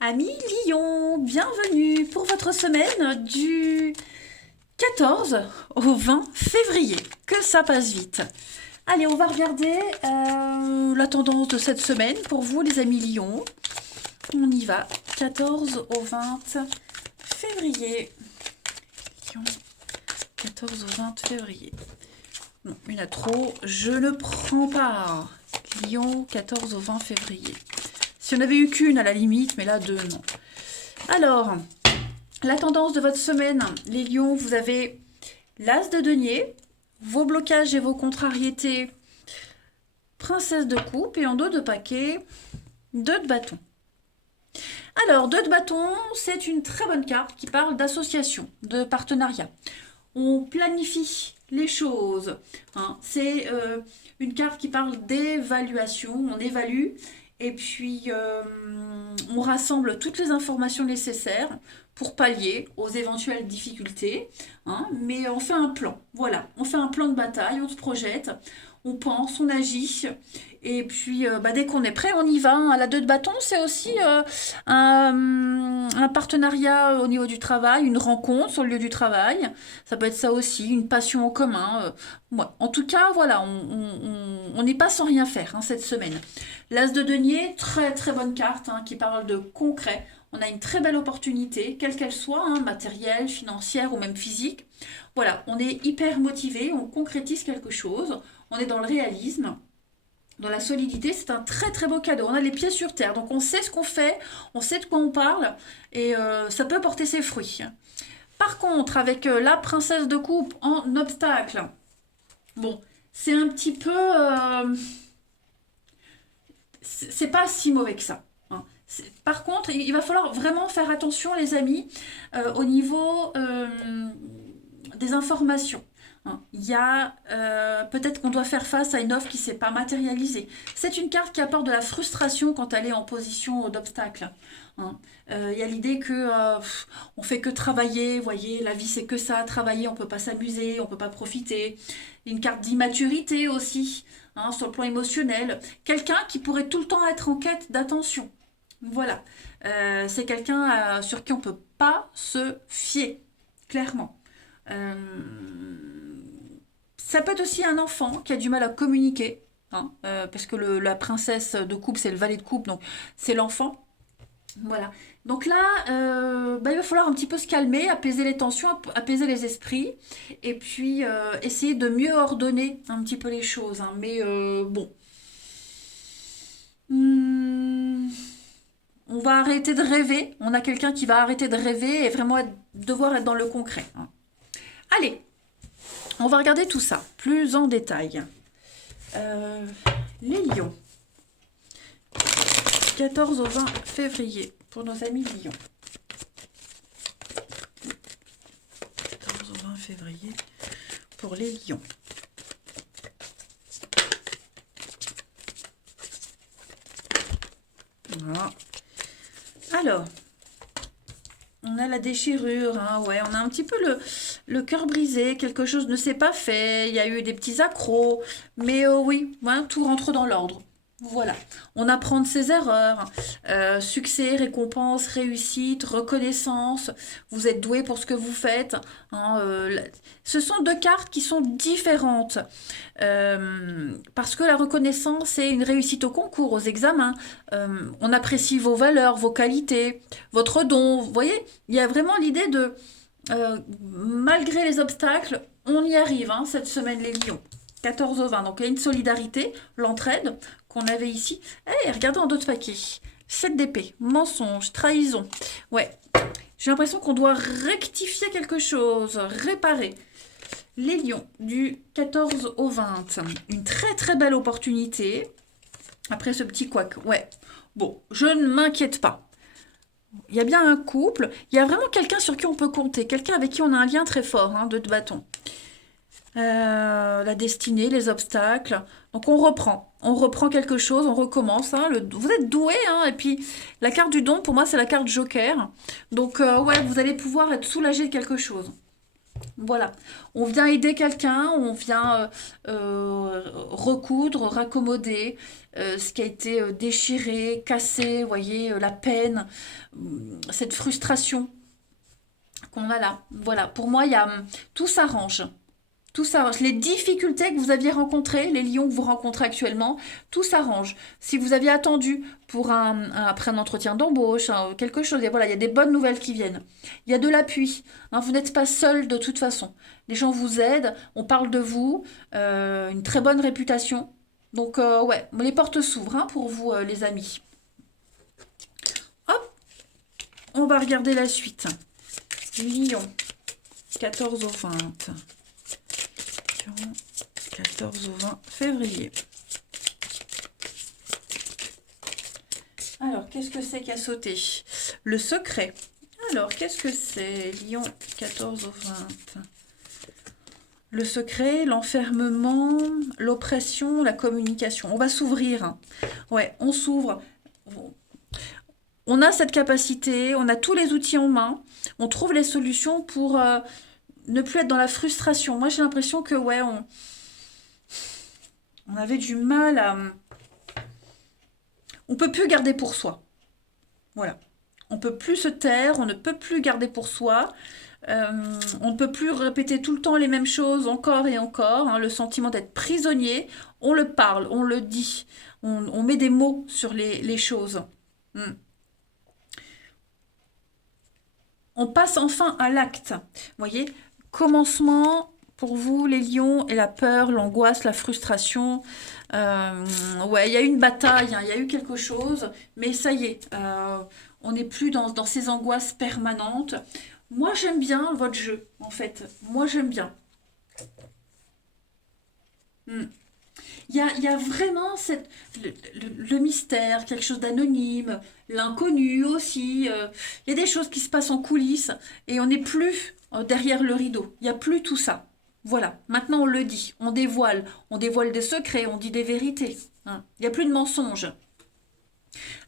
Amis Lion, bienvenue pour votre semaine du 14 au 20 février. Que ça passe vite. Allez, on va regarder la tendance de cette semaine pour vous les amis Lion. On y va, 14 au 20 février. Lion, 14 au 20 février. Non, une a trop, je ne prends pas. Lion, 14 au 20 février. Si on avait eu qu'une à la limite, mais là deux, non. Alors, la tendance de votre semaine, les lions, vous avez l'as de denier, vos blocages et vos contrariétés, princesse de coupe, et en dos de paquet, 2 de bâton. Alors, 2 de bâton, c'est une très bonne carte qui parle d'association, de partenariat. On planifie les choses. Hein. C'est une carte qui parle d'évaluation, on évalue. Et puis, on rassemble toutes les informations nécessaires pour pallier aux éventuelles difficultés. Hein, mais on fait un plan. Voilà, on fait un plan de bataille, on se projette, on pense, on agit. Et puis, dès qu'on est prêt, on y va. Hein. La 2 de bâton, c'est aussi un partenariat au niveau du travail, une rencontre sur le lieu du travail. Ça peut être ça aussi, une passion en commun. Ouais. En tout cas, voilà, on n'est pas sans rien faire hein, cette semaine. L'As de denier, très très bonne carte hein, qui parle de concret. On a une très belle opportunité, quelle qu'elle soit, hein, matérielle, financière ou même physique. Voilà, on est hyper motivé, on concrétise quelque chose, on est dans le réalisme, dans la solidité. C'est un très très beau cadeau. On a les pieds sur terre, donc on sait ce qu'on fait, on sait de quoi on parle et ça peut porter ses fruits. Par contre, avec la princesse de coupe en obstacle, bon, c'est un petit peu... c'est pas si mauvais que ça. Hein. Par contre, il va falloir vraiment faire attention, les amis, au niveau des informations. Hein. Il y a peut-être qu'on doit faire face à une offre qui ne s'est pas matérialisée. C'est une carte qui apporte de la frustration quand elle est en position d'obstacle. Hein. Il y a l'idée que on fait que travailler, vous voyez, la vie c'est que ça, travailler, on peut pas s'amuser, on peut pas profiter. Une carte d'immaturité aussi, hein, sur le plan émotionnel. Quelqu'un qui pourrait tout le temps être en quête d'attention. Voilà. C'est quelqu'un sur qui on peut pas se fier, clairement. Euh, Ça peut être aussi un enfant qui a du mal à communiquer, hein, parce que la princesse de coupe, c'est le valet de coupe, donc c'est l'enfant. Voilà. Donc là, il va falloir un petit peu se calmer, apaiser les tensions, apaiser les esprits, et puis essayer de mieux ordonner un petit peu les choses. Hein. Mais bon, Hmm, on va arrêter de rêver. On a quelqu'un qui va arrêter de rêver et vraiment devoir être dans le concret. Hein. Allez, on va regarder tout ça plus en détail. Euh, les lions, 14 au 20 février, pour nos amis lions. 14 au 20 février, pour les lions. Voilà. Alors, on a la déchirure, hein, ouais, on a un petit peu le cœur brisé, quelque chose ne s'est pas fait, il y a eu des petits accros, mais oui, hein, tout rentre dans l'ordre. Voilà, on apprend de ses erreurs, succès, récompense, réussite, reconnaissance, vous êtes doué pour ce que vous faites. Hein, ce sont 2 cartes qui sont différentes, parce que la reconnaissance c'est une réussite au concours, aux examens, on apprécie vos valeurs, vos qualités, votre don, vous voyez, il y a vraiment l'idée de, malgré les obstacles, on y arrive hein, cette semaine les lions. 14 au 20, donc il y a une solidarité, l'entraide qu'on avait ici. Eh, regardez en dos de paquet. 7 d'épée, mensonge, trahison. Ouais, j'ai l'impression qu'on doit rectifier quelque chose, réparer. Les lions du 14 au 20, une très très belle opportunité. Après ce petit couac, ouais. Bon, je ne m'inquiète pas. Il y a bien un couple, il y a vraiment quelqu'un sur qui on peut compter, quelqu'un avec qui on a un lien très fort, hein, de bâton. La destinée, les obstacles. Donc on reprend quelque chose, on recommence. Hein, vous êtes doué, hein, et puis la carte du don, pour moi, c'est la carte Joker. Donc ouais, vous allez pouvoir être soulagé de quelque chose. Voilà, on vient aider quelqu'un, on vient recoudre, raccommoder ce qui a été déchiré, cassé, vous voyez, la peine, cette frustration qu'on a là. Voilà, pour moi, tout s'arrange. Tout s'arrange. Les difficultés que vous aviez rencontrées, les lions que vous rencontrez actuellement, tout s'arrange. Si vous aviez attendu pour après un entretien d'embauche, hein, quelque chose, et voilà, il y a des bonnes nouvelles qui viennent. Il y a de l'appui. Hein, vous n'êtes pas seul de toute façon. Les gens vous aident, on parle de vous, une très bonne réputation. Donc, ouais, les portes s'ouvrent hein, pour vous, les amis. Hop, on va regarder la suite. Lion, 14 au 20. 14 au 20 février. Alors, qu'est-ce que c'est qui a sauté? Le secret. Alors, qu'est-ce que c'est? Lion, 14 au 20. Le secret, l'enfermement, l'oppression, la communication. On va s'ouvrir. Hein. Ouais, on s'ouvre. On a cette capacité, on a tous les outils en main. On trouve les solutions pour ne plus être dans la frustration. Moi, j'ai l'impression que, ouais, on avait du mal à... On peut plus garder pour soi. Voilà. On peut plus se taire, on ne peut plus garder pour soi. On ne peut plus répéter tout le temps les mêmes choses encore et encore. Hein, le sentiment d'être prisonnier, on le parle, on le dit. On met des mots sur les choses. Hmm. On passe enfin à l'acte. Vous voyez, commencement pour vous, les lions, et la peur, l'angoisse, la frustration. Ouais, il y a eu une bataille, hein, il y a eu quelque chose, mais ça y est, on n'est plus dans ces angoisses permanentes. Moi, j'aime bien votre jeu, en fait. Moi, j'aime bien. Hmm. Il y a vraiment le mystère, quelque chose d'anonyme, l'inconnu aussi. Il y a des choses qui se passent en coulisses et on n'est plus derrière le rideau. Il n'y a plus tout ça. Voilà, maintenant on le dit, on dévoile des secrets, on dit des vérités. Hein. Il n'y a plus de mensonges.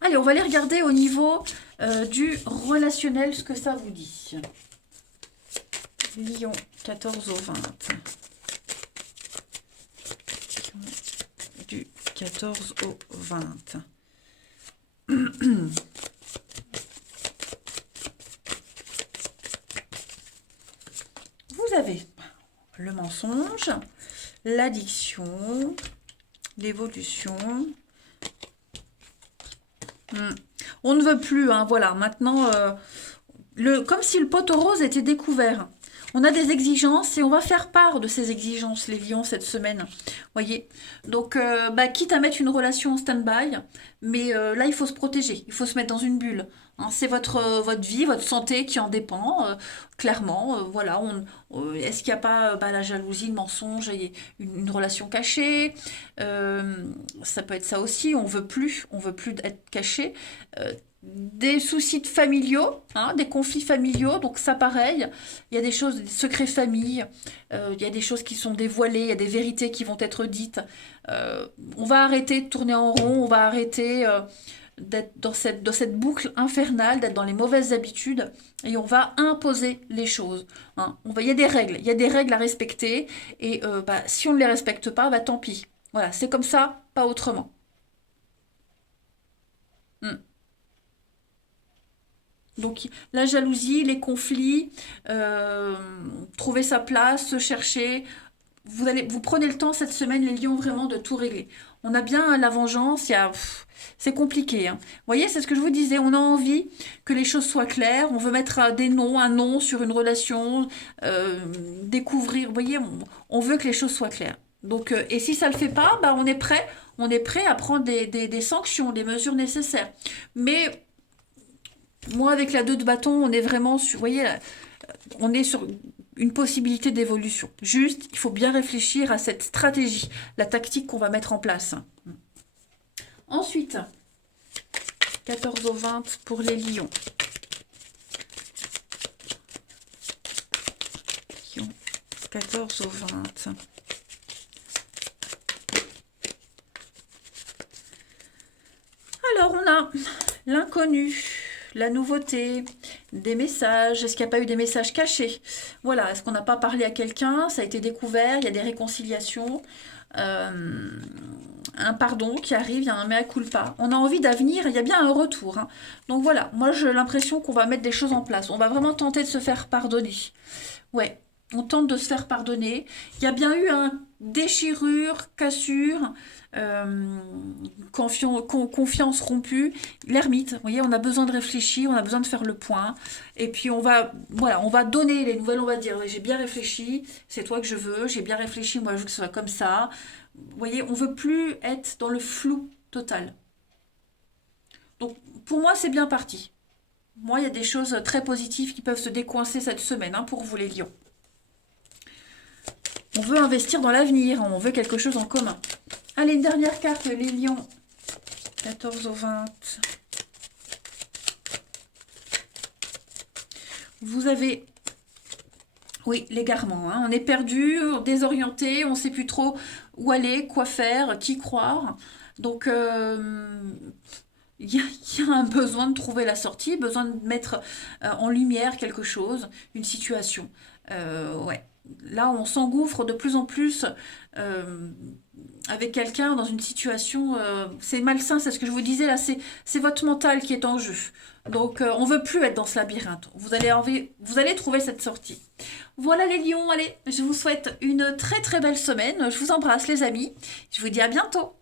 Allez, on va aller regarder au niveau du relationnel ce que ça vous dit. Lion, 14 au 20. Du 14 au 20. Vous avez le mensonge, l'addiction, l'évolution. On ne veut plus, hein, voilà, maintenant, comme si le poteau rose était découvert. On a des exigences et on va faire part de ces exigences, les lions, cette semaine. Voyez. Donc, quitte à mettre une relation en stand-by, mais là, il faut se protéger, il faut se mettre dans une bulle. Hein. C'est votre vie, votre santé qui en dépend, clairement. Voilà. Est-ce qu'il n'y a pas la jalousie, le mensonge, et une relation cachée ça peut être ça aussi. On veut plus être caché. Des soucis familiaux, hein, des conflits familiaux, donc ça pareil, il y a des choses, des secrets famille, il y a des choses qui sont dévoilées, il y a des vérités qui vont être dites. On va arrêter de tourner en rond, on va arrêter d'être dans cette boucle infernale, d'être dans les mauvaises habitudes, et on va imposer les choses. Hein. Il y a des règles à respecter, et si on ne les respecte pas, tant pis. Voilà, c'est comme ça, pas autrement. Hmm. Donc la jalousie, les conflits, trouver sa place, se chercher. Vous prenez le temps cette semaine, les lions, vraiment de tout régler. On a bien la vengeance, c'est compliqué. Hein. Vous voyez, c'est ce que je vous disais, on a envie que les choses soient claires, on veut mettre des noms, un nom sur une relation, découvrir, vous voyez, on veut que les choses soient claires. Donc, et si ça ne le fait pas, on est prêt à prendre des sanctions, des mesures nécessaires. Mais moi, avec la 2 de bâton, on est vraiment sur, vous voyez, on est sur une possibilité d'évolution. Juste, il faut bien réfléchir à cette stratégie, la tactique qu'on va mettre en place. Ensuite, 14 au 20 pour les lions. Lions, 14 au 20. Alors, on a l'inconnu, la nouveauté, des messages. Est-ce qu'il n'y a pas eu des messages cachés? Voilà, est-ce qu'on n'a pas parlé à quelqu'un? Ça a été découvert, il y a des réconciliations. Un pardon qui arrive, il y a un mea culpa. On a envie d'avenir, il y a bien un retour, hein. Donc voilà, moi j'ai l'impression qu'on va mettre des choses en place. On va vraiment tenter de se faire pardonner. Ouais, on tente de se faire pardonner. Il y a bien eu un déchirure, cassure, confiance rompue. L'ermite, vous voyez, on a besoin de réfléchir, on a besoin de faire le point. Et puis on va, voilà, on va donner les nouvelles, on va dire, ouais, j'ai bien réfléchi, c'est toi que je veux, j'ai bien réfléchi, moi je veux que ce soit comme ça. Vous voyez, on veut plus être dans le flou total. Donc pour moi, c'est bien parti. Moi, il y a des choses très positives qui peuvent se décoincer cette semaine, hein, pour vous les lions. On veut investir dans l'avenir, on veut quelque chose en commun. Allez, une dernière carte, les lions. 14 au 20. Vous avez, oui, l'égarement, hein. On est perdu, désorienté, on ne sait plus trop où aller, quoi faire, qui croire. Donc, il y a un besoin de trouver la sortie, besoin de mettre en lumière quelque chose, une situation. Ouais. Là, on s'engouffre de plus en plus euh, avec quelqu'un dans une situation. C'est malsain, c'est ce que je vous disais là, c'est votre mental qui est en jeu. Donc, on veut plus être dans ce labyrinthe. Vous allez trouver cette sortie. Voilà les lions, allez, je vous souhaite une très très belle semaine. Je vous embrasse les amis. Je vous dis à bientôt.